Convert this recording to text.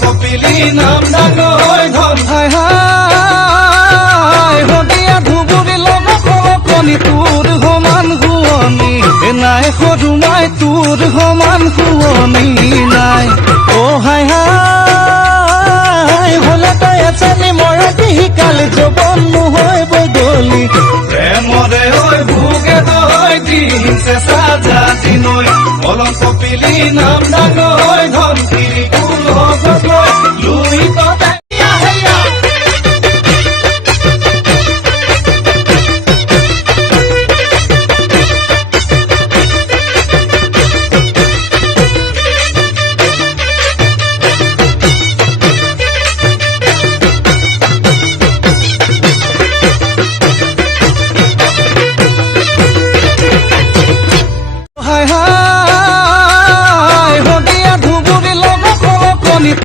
কপিলি নাম ডাঙৰ ধন হাই হাই হদিয়া ধুবুৰী লগ কলকনি তোৰ সমান শুৱনি নাই সৰুমাই তোৰ সমান শুৱনি নাই অ হাই হাই হলে তাই এচানি মৰাটি শিকাল যৌৱন নহয় বগলী প্ৰেমৰে ঐ ভোগে তই দিন চেঁচা জাতি নৈ কপিলি নাম ডাঙৰ